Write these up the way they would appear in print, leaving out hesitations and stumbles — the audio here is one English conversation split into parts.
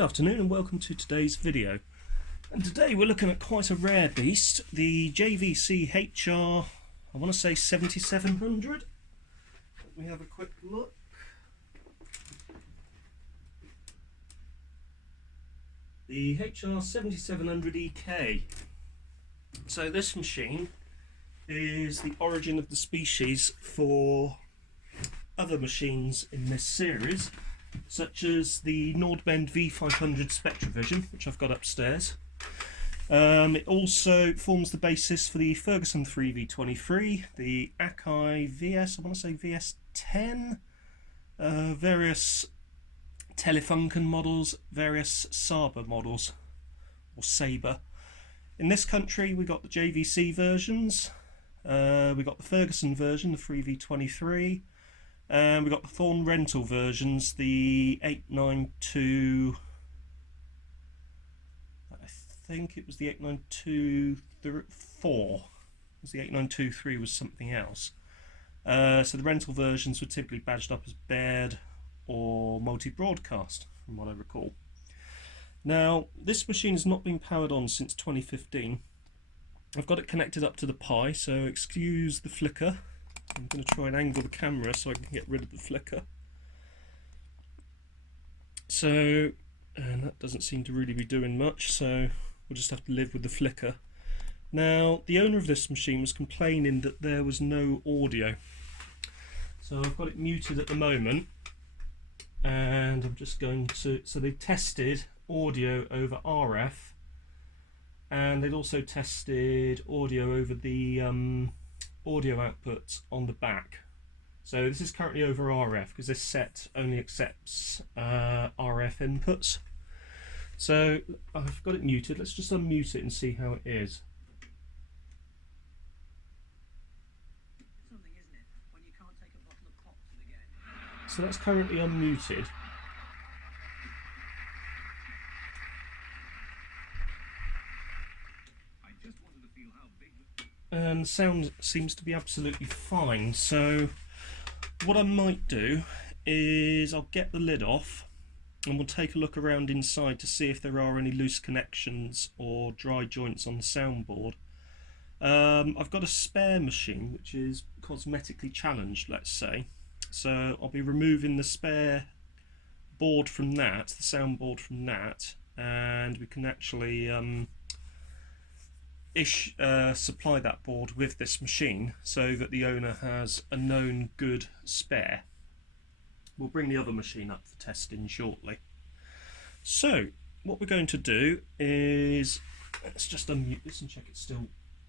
Good afternoon and welcome to today's video. And today we're looking at quite a rare beast, the JVC HR, I want to say 7700. Let me have a quick look. The HR7700EK. So this machine is the origin of the species for other machines in this series, such as the Nordbend V500 Spectravision, which I've got upstairs. It also forms the basis for the Ferguson 3V23, the Akai VS, I want to say VS10, various Telefunken models, various Saber models, or Saber. In this country we got the JVC versions, we got the Ferguson version, the 3V23, and we got the Thorn rental versions, the 892, I think it was the 8924, because the 8923 was something else. So the rental versions were typically badged up as Baird or multi-broadcast, from what I recall. Now, this machine has not been powered on since 2015. I've got it connected up to the Pi, so excuse the flicker. I'm going to try and angle the camera so I can get rid of the flicker. So, and that doesn't seem to really be doing much, so we'll just have to live with the flicker. Now, the owner of this machine was complaining that there was no audio. So I've got it muted at the moment, and I'm just going to, so they've tested audio over RF, and they'd also tested audio over the audio outputs on the back. So this is currently over RF because this set only accepts RF inputs. So I've got it muted. Let's just unmute it and see how it is. Something, isn't it? When you can't take a bottle of pop to the game. So that's currently unmuted. And the sound seems to be absolutely fine. So what I might do is I'll get the lid off and we'll take a look around inside to see if there are any loose connections or dry joints on the soundboard. I've got a spare machine which is cosmetically challenged, let's say, so I'll be removing the spare board from that, the soundboard from that, and we can actually supply that board with this machine so that the owner has a known good spare. We'll bring the other machine up for testing shortly. So what we're going to do is, let's just unmute this and check it's still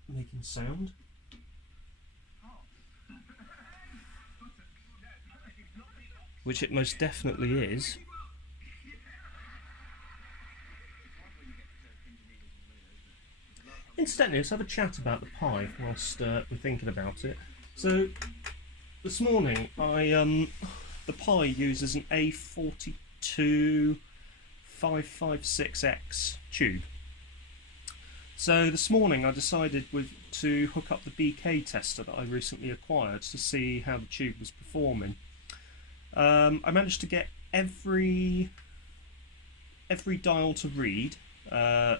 making sound. Which it most definitely is. Incidentally, let's have a chat about the Pi whilst we're thinking about it. So, this morning, the Pi uses an A42-556X tube. So this morning I decided to hook up the BK tester that I recently acquired to see how the tube was performing. I managed to get every dial to read.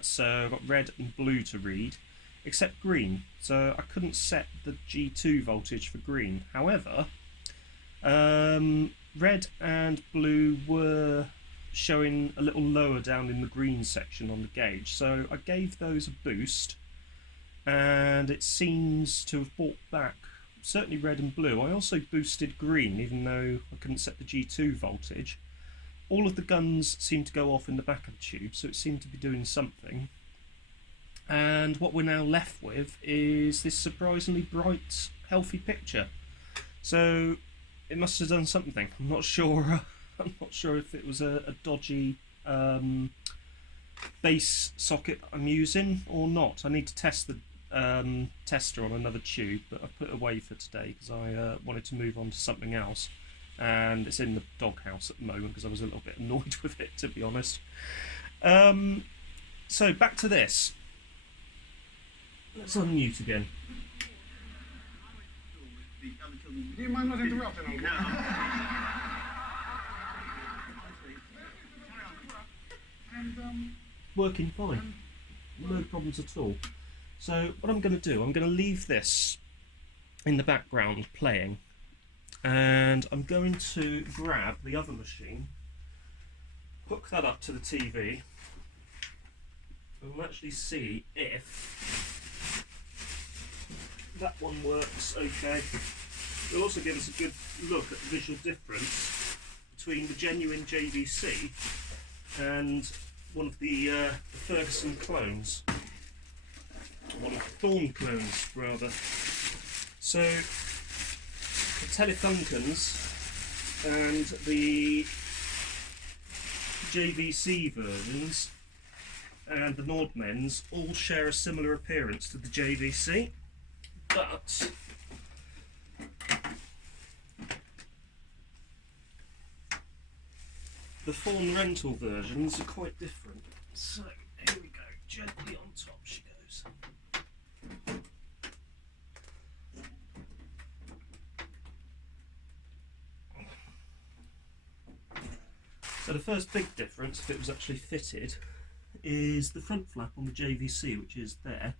So I got red and blue to read, except green. So I couldn't set the G2 voltage for green. However, red and blue were showing a little lower down in the green section on the gauge. So I gave those a boost, and it seems to have brought back certainly red and blue. I also boosted green, even though I couldn't set the G2 voltage. All of the guns seemed to go off in the back of the tube, so it seemed to be doing something. And what we're now left with is this surprisingly bright, healthy picture. So it must have done something. I'm not sure. I'm not sure if it was a dodgy base socket I'm using or not. I need to test the tester on another tube, but I put it away for today because I wanted to move on to something else. And it's in the doghouse at the moment because I was a little bit annoyed with it, to be honest. So back to this. Let's unmute again. Do you mind not interrupting? working fine. No problems at all. So what I'm going to do, I'm going to leave this in the background playing, and I'm going to grab the other machine, hook that up to the TV, and we'll actually see if that one works okay. It'll also give us a good look at the visual difference between the genuine JVC and one of the Ferguson clones. One of the Thorn clones, rather. So, the Telefunkens and the JVC versions and the Nordmen's all share a similar appearance to the JVC, but the Thorn rental versions are quite different. So, here we go, gently on top she goes. So the first big difference, if it was actually fitted, is the front flap on the JVC, which is there.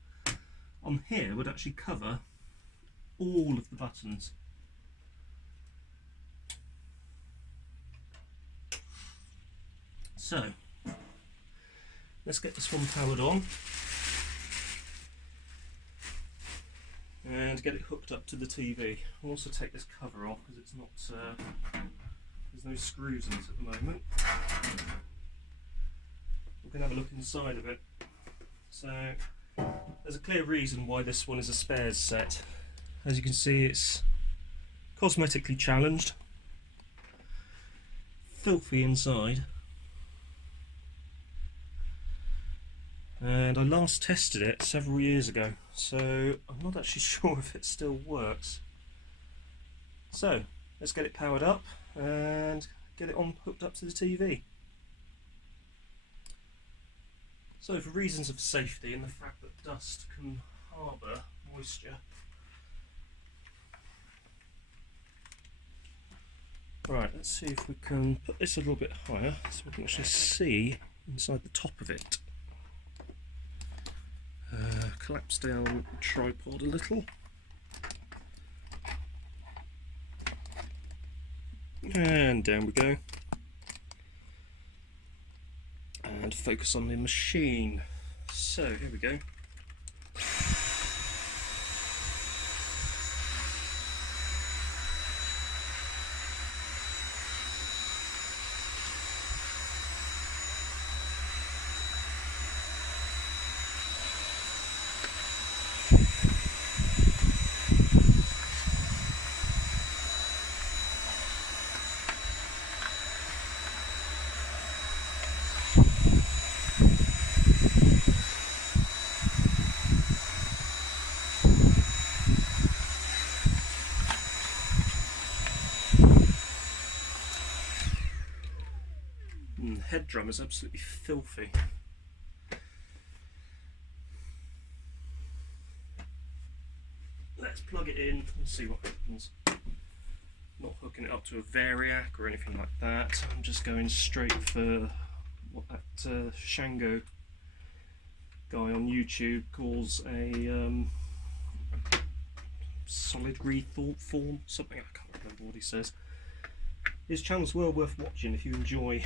On here would actually cover all of the buttons. So, let's get this one powered on and get it hooked up to the TV. I'll also take this cover off because it's not, there's no screws in it at the moment. We can have a look inside of it. So, there's a clear reason why this one is a spares set. As you can see, it's cosmetically challenged, filthy inside. And I last tested it several years ago, so I'm not actually sure if it still works. So, let's get it powered up and get it on hooked up to the TV. So, for reasons of safety and the fact that dust can harbour moisture, right, let's see if we can put this a little bit higher so we can actually see inside the top of it. Collapse down the tripod a little. And down we go. And focus on the machine. So, here we go. Head drum is absolutely filthy. Let's plug it in and see what happens. Not hooking it up to a variac or anything like that. I'm just going straight for what that Shango guy on YouTube calls a solid reform, something, I can't remember what he says. His channel's well worth watching if you enjoy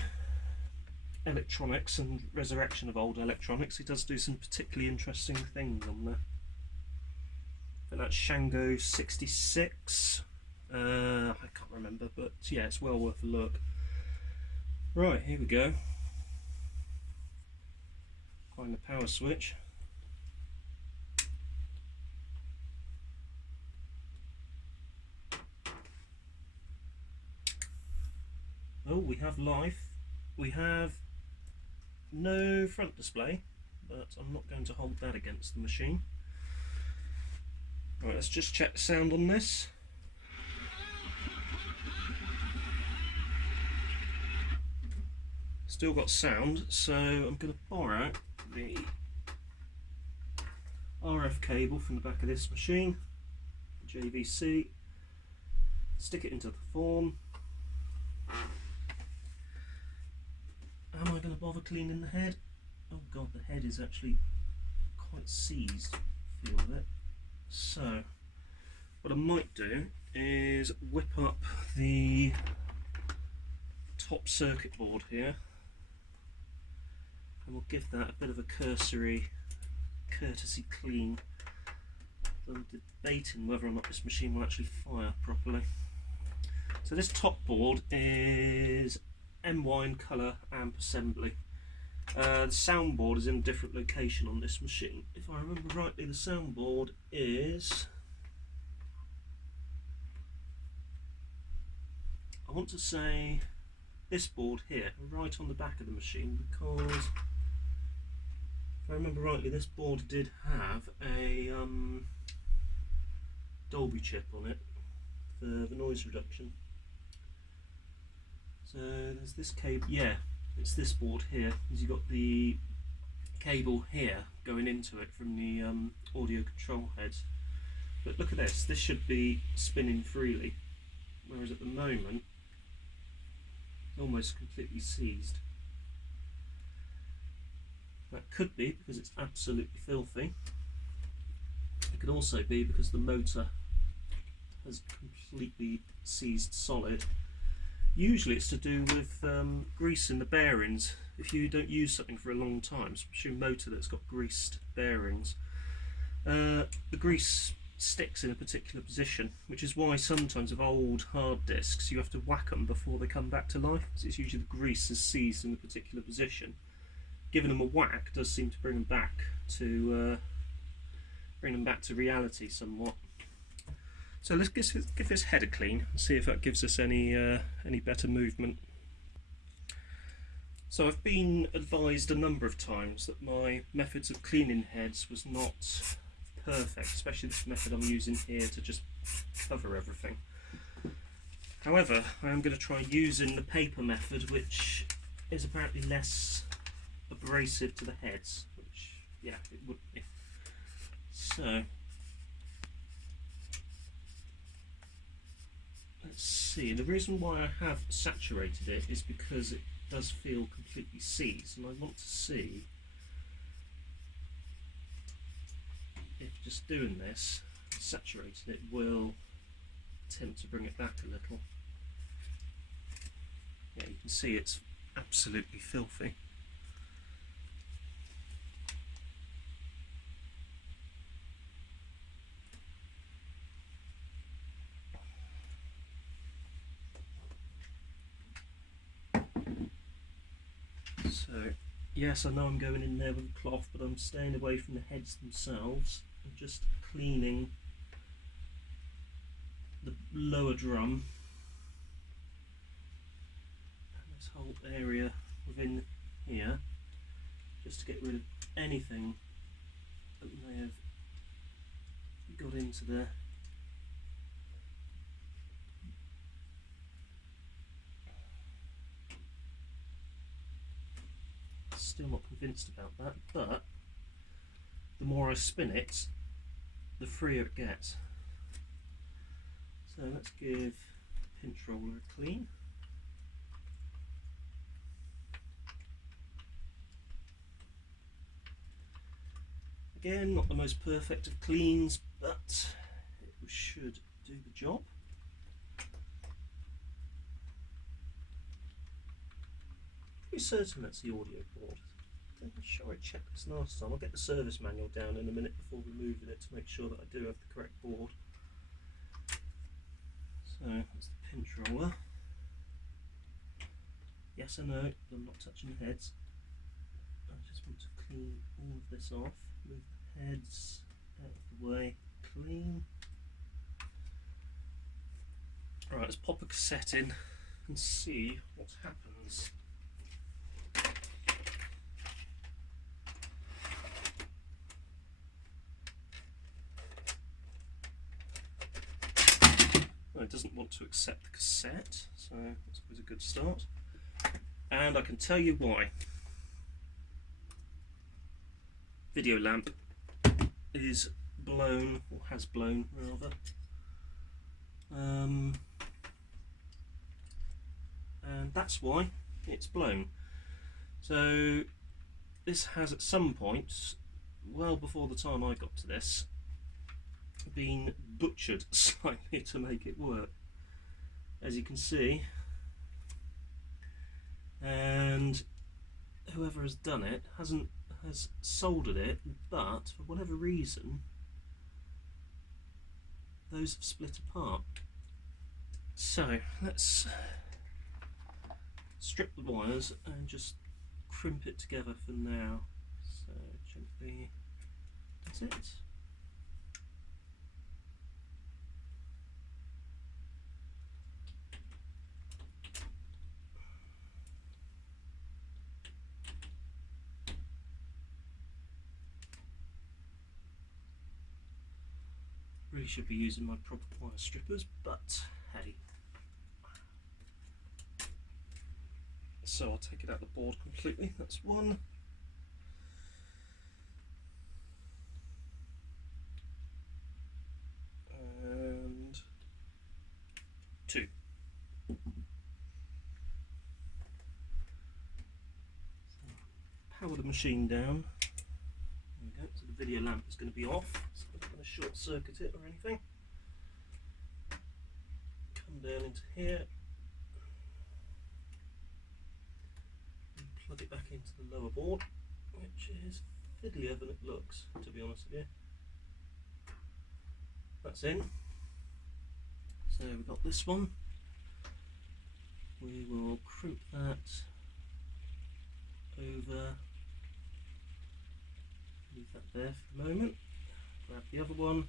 electronics and resurrection of old electronics. He does do some particularly interesting things on there. And that's Shango 66. I can't remember, but yeah, it's well worth a look. Right, here we go. Find the power switch. Oh, we have life. We have no front display, but I'm not going to hold that against the machine. Right, let's just check the sound on this. Still got sound, so I'm going to borrow the RF cable from the back of this machine, JVC, stick it into the Thorn. Am I going to bother cleaning the head? oh god, the head is actually quite seized, feel of it. So what I might do is whip up the top circuit board here, and we'll give that a bit of a courtesy clean. I'm debating whether or not this machine will actually fire properly. So this top board is MY in colour amp assembly. The soundboard is in a different location on this machine. If I remember rightly, the soundboard is, I want to say this board here, right on the back of the machine, because if I remember rightly, this board did have a Dolby chip on it for the noise reduction. So there's this cable, yeah, it's this board here, because you've got the cable here going into it from the audio control heads. But look at this should be spinning freely, whereas at the moment it's almost completely seized. That could be because it's absolutely filthy. It could also be because the motor has completely seized solid. Usually it's to do with grease in the bearings. If you don't use something for a long time, especially a motor that's got greased bearings, the grease sticks in a particular position, which is why sometimes with old hard disks you have to whack them before they come back to life, because it's usually the grease is seized in a particular position. Giving them a whack does seem to bring them back to reality somewhat. So let's give this head a clean and see if that gives us any better movement. So I've been advised a number of times that my methods of cleaning heads was not perfect, especially this method I'm using here to just cover everything. However, I am going to try using the paper method, which is apparently less abrasive to the heads, which, yeah, it would be. So let's see. The reason why I have saturated it is because it does feel completely seized, and I want to see if just doing this, saturating it, will attempt to bring it back a little. Yeah, you can see it's absolutely filthy. So, yes, I know I'm going in there with a cloth, but I'm staying away from the heads themselves. I'm just cleaning the lower drum and this whole area within here, just to get rid of anything that may have got into there. Still not convinced about that, but the more I spin it, the freer it gets. So let's give pinch roller a clean. Again, not the most perfect of cleans, but it should do the job. Pretty certain that's the audio board. I'm sure I checked this last time. I'll get the service manual down in a minute before removing it to make sure that I do have the correct board. So that's the pinch roller. Yes, I know, but I'm not touching the heads. I just want to clean all of this off. Move the heads out of the way. Clean. Alright, let's pop a cassette in and see what happens. It doesn't want to accept the cassette, so that's always a good start. And I can tell you why. Video lamp is blown, or has blown rather. And that's why it's blown. So this has at some points, well before the time I got to this, been butchered slightly to make it work, as you can see. And whoever has done it has soldered it, but for whatever reason those have split apart. So let's strip the wires and just crimp it together for now. So gently, that's it. Really should be using my proper wire strippers, but hey. So I'll take it out of the board completely. That's one. And two. Power the machine down. There we go. So the video lamp is going to be off, so I'm not going to short circuit it or anything. Come down into here. And plug it back into the lower board, which is fiddlier than it looks, to be honest with you. That's in. So we've got this one. We will crimp that over. Leave that there for the moment. Grab the other one.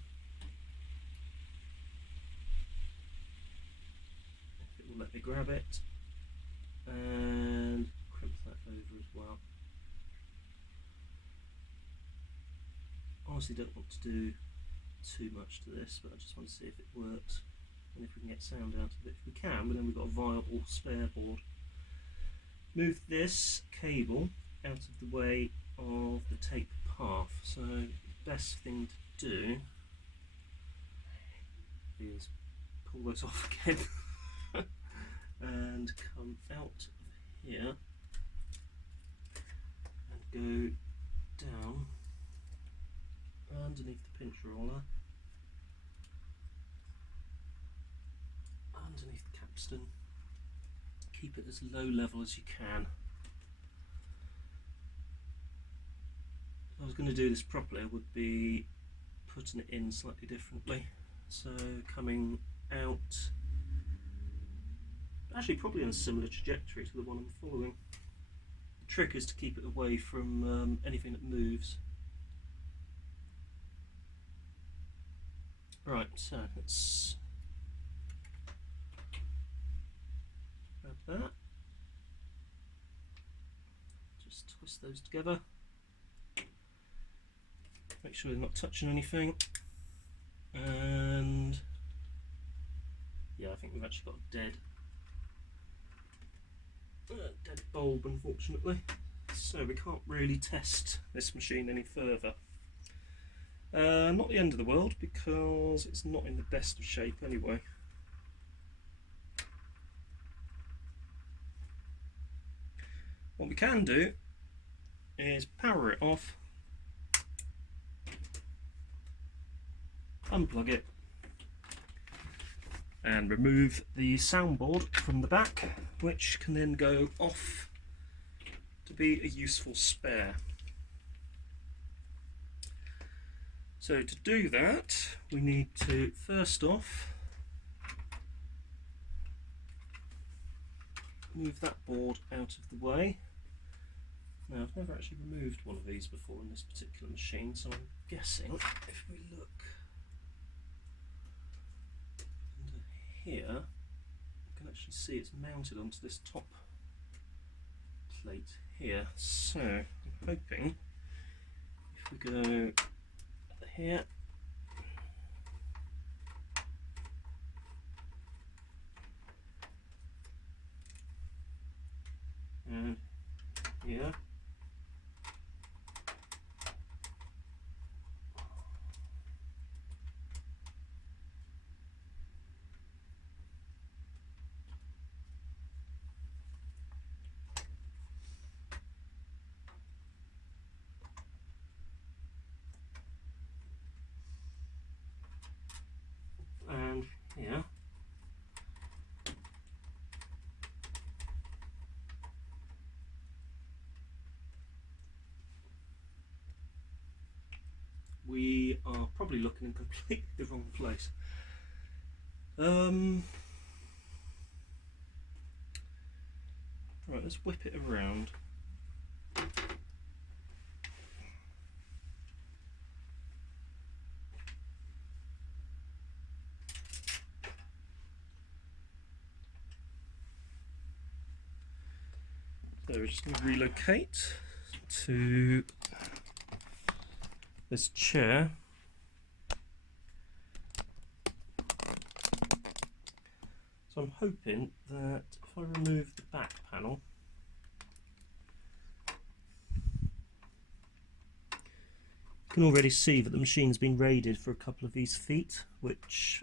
If it will let me grab it. And crimp that over as well. Honestly don't want to do too much to this, but I just want to see if it works and if we can get sound out of it. If we can, then we've got a viable spare board. Move this cable out of the way of the tape path. So the best thing to do is pull those off again and come out of here and go down underneath the pinch roller, underneath the capstan. Keep it as low level as you can. If I was going to do this properly, I would be putting it in slightly differently. So coming out, actually probably on a similar trajectory to the one I'm following. The trick is to keep it away from anything that moves. Right, so let's grab that. Just twist those together. Make sure they're not touching anything. And yeah, I think we've actually got a dead bulb, unfortunately. So we can't really test this machine any further. Not the end of the world, because it's not in the best of shape anyway. What we can do is power it off, unplug it, and remove the soundboard from the back, which can then go off to be a useful spare. So to do that, we need to first off move that board out of the way. Now, I've never actually removed one of these before in this particular machine, so I'm guessing if we look under here, you can actually see it's mounted onto this top plate here. So I'm hoping if we go here, and here, we are probably looking in completely the wrong place. Right, let's whip it around. So we're just going to relocate to this chair. So I'm hoping that if I remove the back panel, you can already see that the machine's been raided for a couple of these feet, which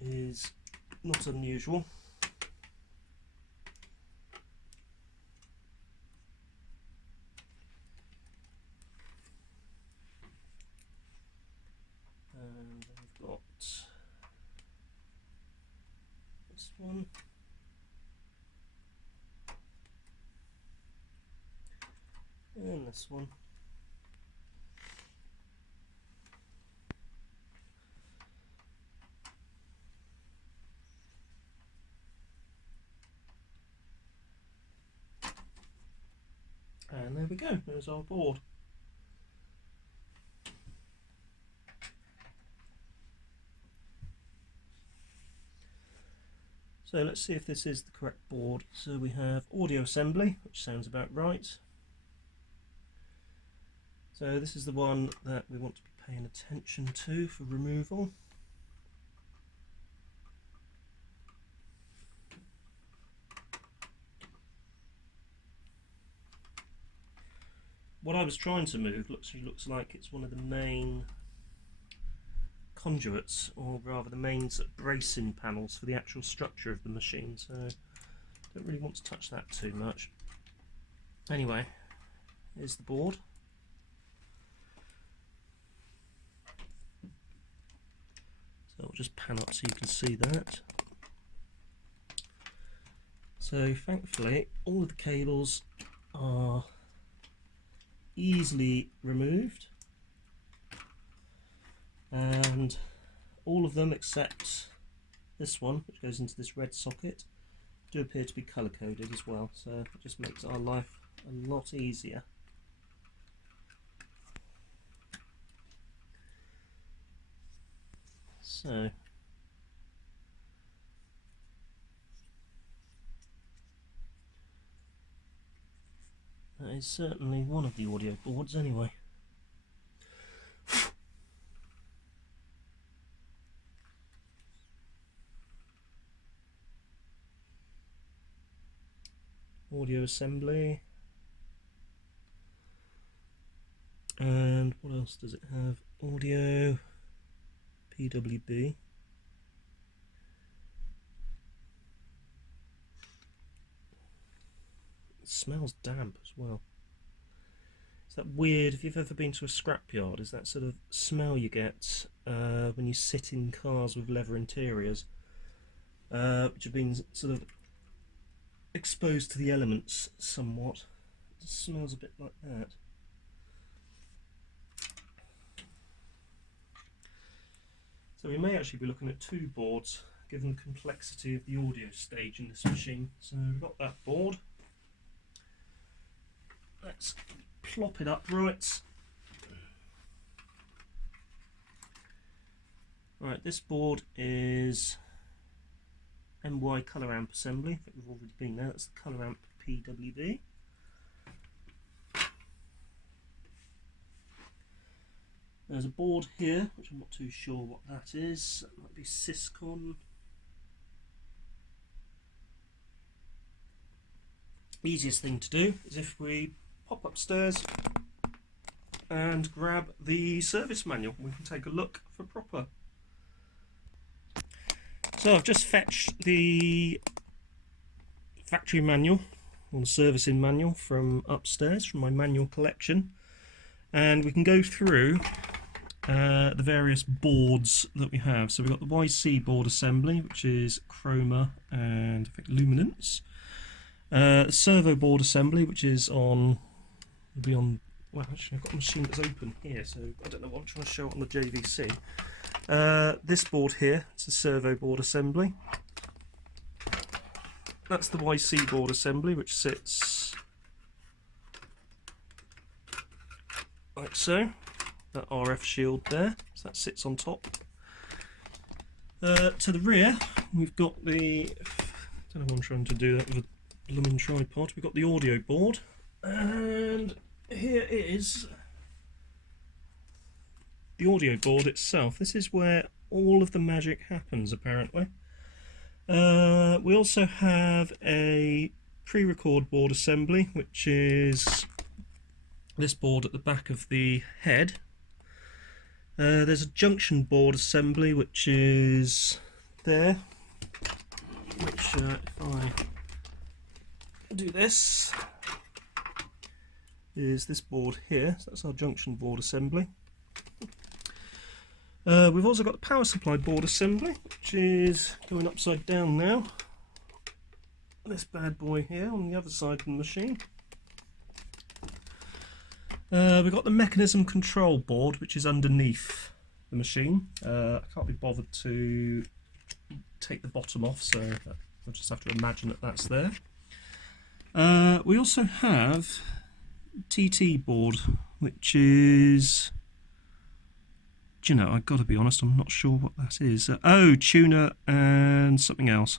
is not unusual. And I've got this one. And this one. And there we go, there's our board. So let's see if this is the correct board. So we have audio assembly, which sounds about right. So this is the one that we want to be paying attention to for removal. What I was trying to move looks like it's one of the main conduits, or rather the main sort of bracing panels for the actual structure of the machine, so don't really want to touch that too much. Anyway, here's the board. So I'll just pan up so you can see that. So thankfully all of the cables are easily removed, and all of them except this one, which goes into this red socket, do appear to be colour coded as well, so it just makes our life a lot easier. So that is certainly one of the audio boards anyway. Audio assembly. And what else does it have? Audio, PWB. It smells damp as well. It's that weird, if you've ever been to a scrapyard, is that sort of smell you get when you sit in cars with leather interiors, which have been sort of exposed to the elements somewhat. It smells a bit like that. So we may actually be looking at two boards, given the complexity of the audio stage in this machine. So we've got that board. Let's plop it upright. Right, this board is MY colour amp assembly. I think we've already been there. That's the colour amp PWB. There's a board here, which I'm not too sure what that is. That might be Syscon. Easiest thing to do is if we pop upstairs and grab the service manual, we can take a look for proper. So I've just fetched the factory manual, or the servicing manual, from upstairs, from my manual collection, and we can go through the various boards that we have. So we've got the YC board assembly, which is chroma and I think luminance. Servo board assembly, which is on, will be on well, actually, I've got a machine that's open here, so I don't know what I'm trying to show on the JVC. This board here, it's a servo board assembly. That's the YC board assembly, which sits like so. That RF shield there, so that sits on top. To the rear, we've got the, I don't know why I'm trying to do that with a blooming tripod. We've got the audio board, and here is the audio board itself. This is where all of the magic happens, apparently. We also have a pre-record board assembly, which is this board at the back of the head. There's a junction board assembly, which is there, which if I do this, is this board here. So that's our junction board assembly. We've also got the power supply board assembly, which is going upside down now. This bad boy here on the other side of the machine. We've got the mechanism control board, which is underneath the machine. I can't be bothered to take the bottom off, so I'll just have to imagine that that's there. We also have TT board, which is, do you know, I've got to be honest, I'm not sure what that is. Oh, tuner and something else.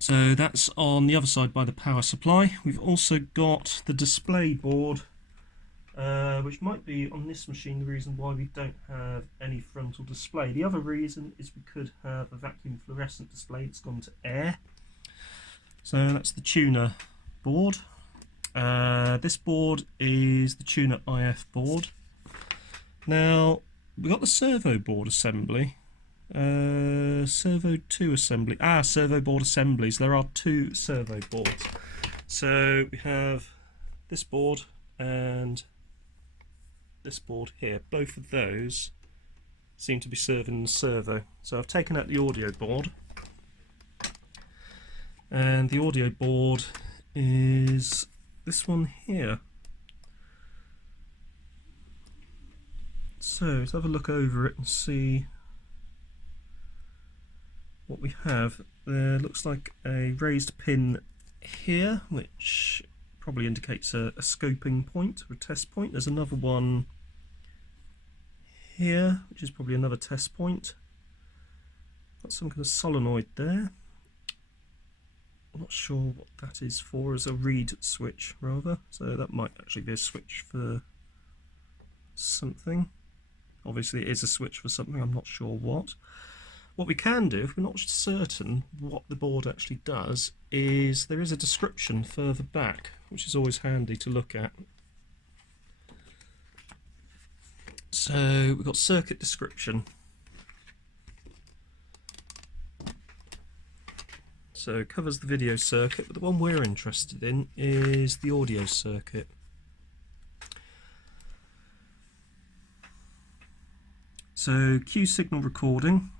So that's on the other side by the power supply. We've also got the display board, which might be on this machine the reason why we don't have any frontal display. The other reason is we could have a vacuum fluorescent display that's gone to air. So that's the tuner board. This board is the tuner IF board. Now, we've got the servo board assembly. Servo 2 assembly. Servo board assemblies. There are two servo boards. So we have this board and this board here. Both of those seem to be serving the servo. So I've taken out the audio board, and the audio board is this one here. So let's have a look over it and see what we have. There looks like a raised pin here, which probably indicates a scoping point or a test point. There's another one here, which is probably another test point. Got some kind of solenoid there. I'm not sure what that is for, as a reed switch rather, so that might actually be a switch for something. Obviously it is a switch for something, I'm not sure what. What we can do, if we're not certain what the board actually does, is there is a description further back, which is always handy to look at. So we've got circuit description. So it covers the video circuit, but the one we're interested in is the audio circuit. So Q signal recording.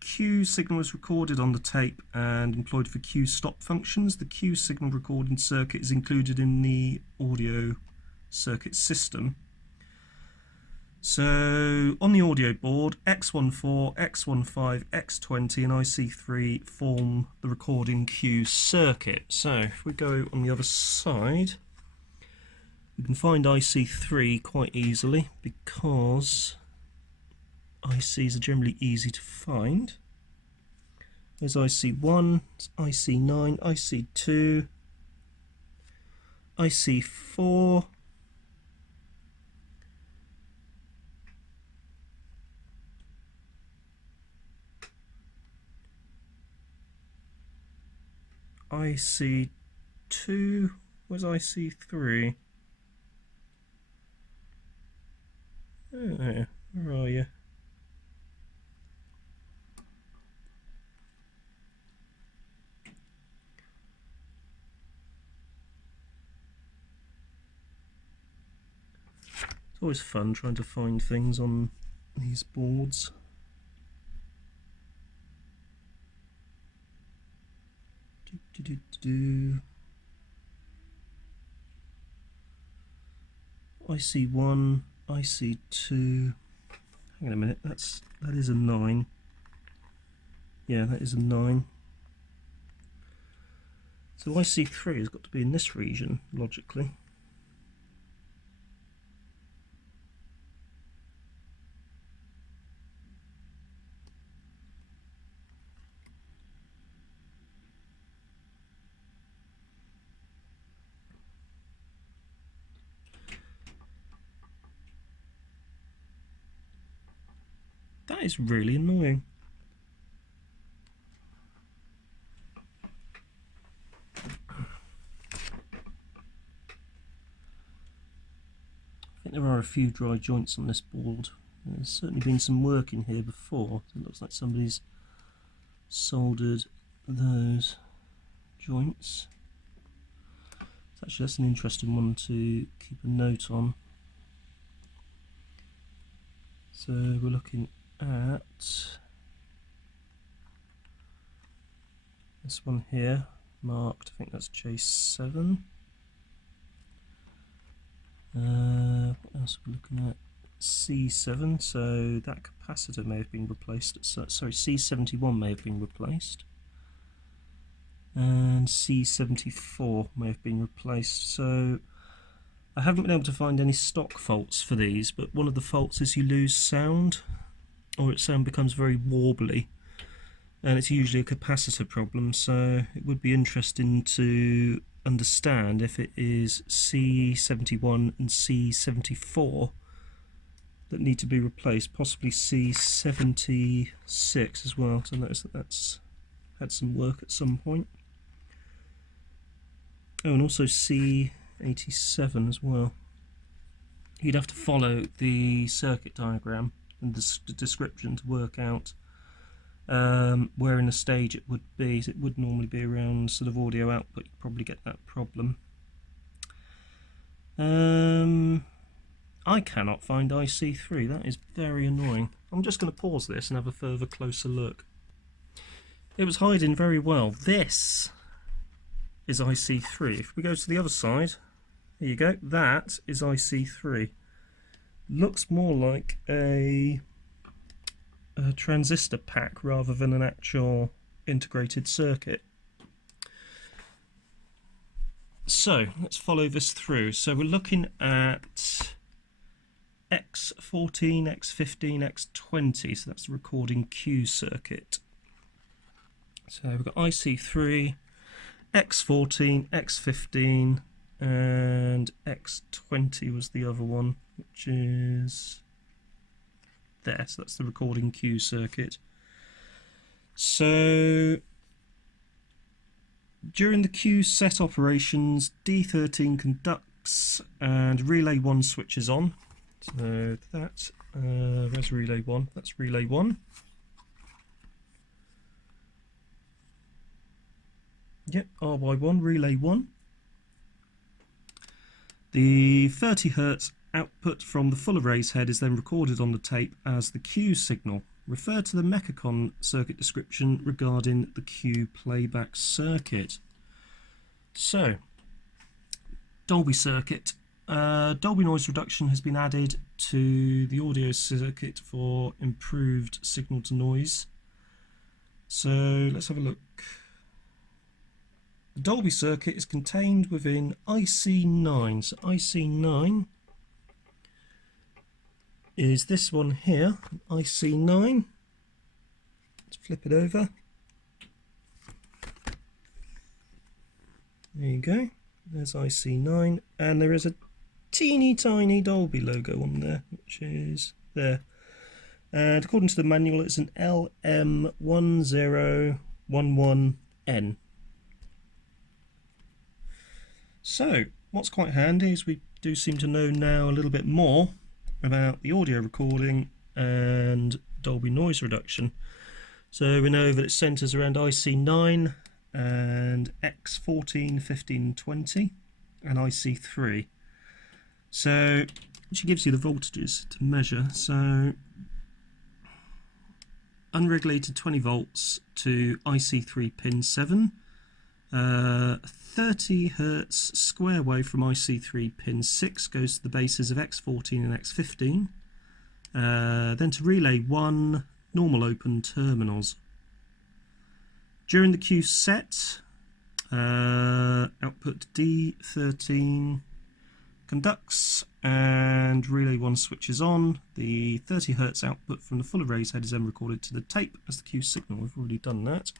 Q signal is recorded on the tape and employed for Q stop functions. The Q signal recording circuit is included in the audio circuit system. So on the audio board, X14, X15, X20 and IC3 form the recording Q circuit. So if we go on the other side, we can find IC3 quite easily because ICs are generally easy to find. There's IC1, IC9, IC2, IC4, IC2, where's IC3? Oh, where are you? It's always fun trying to find things on these boards. IC1, IC2. Hang on a minute, that is a 9. Yeah, that is a 9. So IC3 has got to be in this region, logically. That is really annoying. I think there are a few dry joints on this board. There's certainly been some work in here before. It looks like somebody's soldered those joints. So actually that's an interesting one to keep a note on. So we're looking at this one here, marked, I think that's J7. What else are we looking at? C7, so that capacitor may have been replaced. Sorry, C71 may have been replaced. And C74 may have been replaced. So I haven't been able to find any stock faults for these, but one of the faults is you lose sound, or its sound becomes very warbly, and it's usually a capacitor problem. So it would be interesting to understand if it is C71 and C74 that need to be replaced, possibly C76 as well, because I noticed that that's had some work at some point. Oh, and also C87 as well. You'd have to follow the circuit diagram and the description to work out where in the stage it would be. So it would normally be around sort of audio output. You'd probably get that problem. I cannot find IC3. That is very annoying. I'm just going to pause this and have a further closer look. It was hiding very well. This is IC3. If we go to the other side, here you go. That is IC3. Looks more like a transistor pack rather than an actual integrated circuit. So let's follow this through. So we're looking at X14, X15, X20, so that's the recording Q circuit. So we've got IC3, X14, X15, and X20 was the other one, which is there, so that's the recording Q circuit. So during the Q set operations, D13 conducts and relay 1 switches on. So that, where's relay 1? That's relay 1. Yep, RY1, relay 1. The 30 Hz output from the full arrays head is then recorded on the tape as the Q signal. Refer to the Mechacon circuit description regarding the Q playback circuit. So, Dolby circuit. Dolby noise reduction has been added to the audio circuit for improved signal to noise. So let's have a look. The Dolby circuit is contained within IC9. So IC9 is this one here, IC9. Let's flip it over. There you go. There's IC9, and there is a teeny tiny Dolby logo on there, which is there. And according to the manual, it's an LM1011N. So, what's quite handy is we do seem to know now a little bit more about the audio recording and Dolby noise reduction. So we know that it centres around IC9 and X14, 15, 20 and IC3. So she gives you the voltages to measure. So unregulated 20 volts to IC3 pin 7, 30 Hz square wave from IC3 pin 6 goes to the bases of X14 and X15. Then to relay 1 normal open terminals. During the Q set, output D13 conducts and relay 1 switches on. The 30 Hz output from the full arrays head is then recorded to the tape as the Q signal. We've already done that.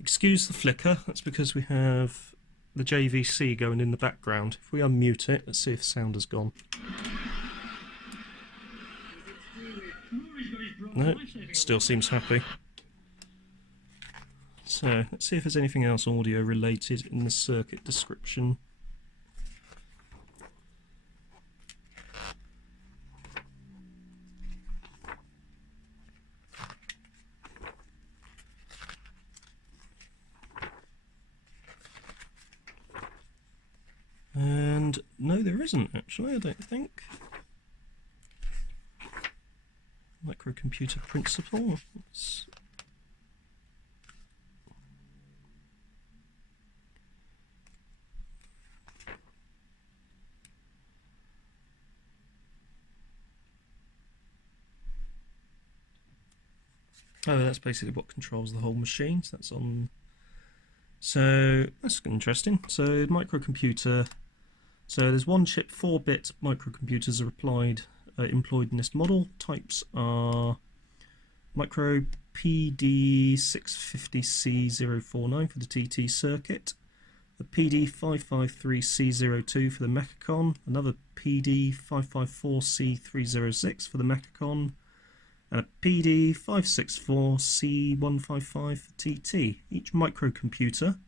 Excuse the flicker, that's because we have the JVC going in the background. If we unmute it, let's see if sound has gone. No, still seems happy. So, let's see if there's anything else audio related in the circuit description. And no, there isn't actually, I don't think. Microcomputer principle. Oh, that's basically what controls the whole machine. So that's on. So that's interesting. So microcomputer. So there's one chip, 4-bit microcomputers are employed in this model. Types are micro PD650C049 for the TT circuit, a PD553C02 for the Mechacon, another PD554C306 for the Mechacon, and a PD564C155 for TT. Each microcomputer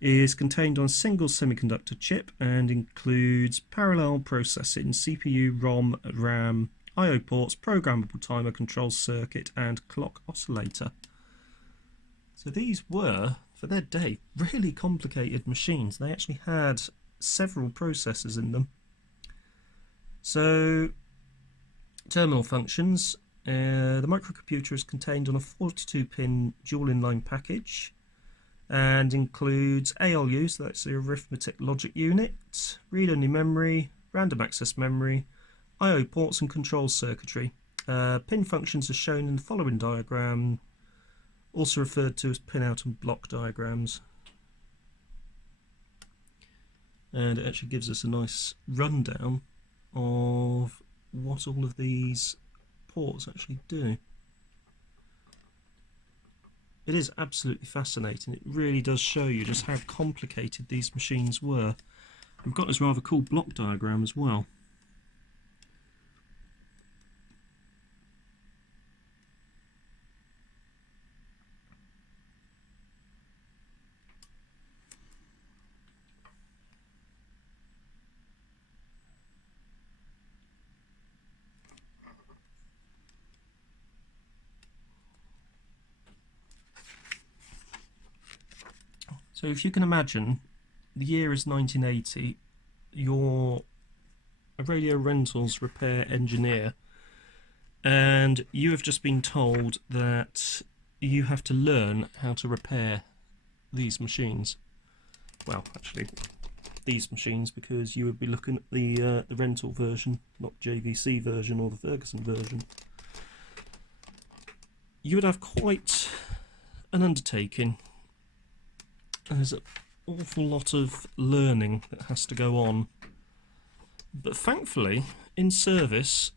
is contained on a single semiconductor chip and includes parallel processing, CPU, ROM, RAM, I/O ports, programmable timer, control circuit, and clock oscillator. So these were, for their day, really complicated machines. They actually had several processors in them. So, terminal functions. The microcomputer is contained on a 42-pin dual inline package and includes ALU, so that's the arithmetic logic unit, read-only memory, random access memory, I/O ports and control circuitry. Pin functions are shown in the following diagram, also referred to as pinout and block diagrams. And it actually gives us a nice rundown of what all of these ports actually do. It is absolutely fascinating. It really does show you just how complicated these machines were. We've got this rather cool block diagram as well. So if you can imagine, the year is 1980, you're a radio rentals repair engineer and you have just been told that you have to learn how to repair these machines. Well, actually, these machines, because you would be looking at the rental version, not JVC version or the Ferguson version. You would have quite an undertaking. There's an awful lot of learning that has to go on, but thankfully in service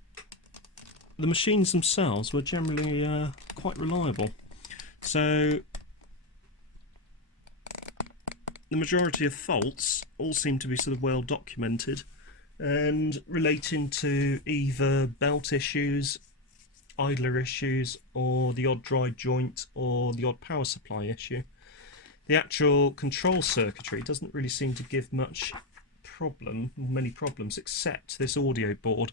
the machines themselves were generally quite reliable. So the majority of faults all seem to be sort of well documented and relating to either belt issues, idler issues, or the odd dry joint or the odd power supply issue. The actual control circuitry doesn't really seem to give many problems, except this audio board,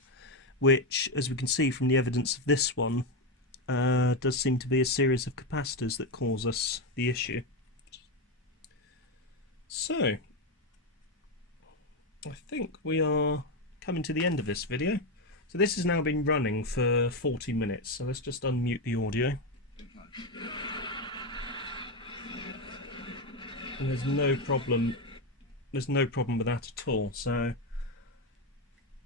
which, as we can see from the evidence of this one, does seem to be a series of capacitors that cause us the issue. So, I think we are coming to the end of this video. So this has now been running for 40 minutes, so let's just unmute the audio. and there's no problem with that at all. So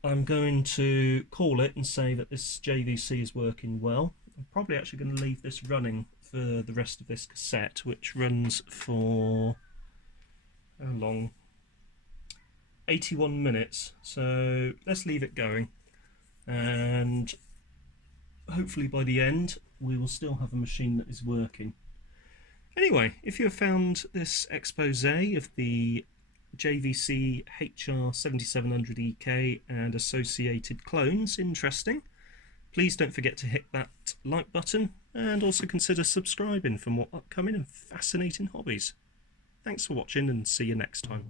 I'm going to call it and say that this JVC is working well. I'm probably actually going to leave this running for the rest of this cassette, which runs for how long? 81 minutes. So let's leave it going, and hopefully by the end we will still have a machine that is working. Anyway, if you have found this expose of the JVC HR7700EK and associated clones interesting, please don't forget to hit that like button and also consider subscribing for more upcoming and fascinating hobbies. Thanks for watching and see you next time.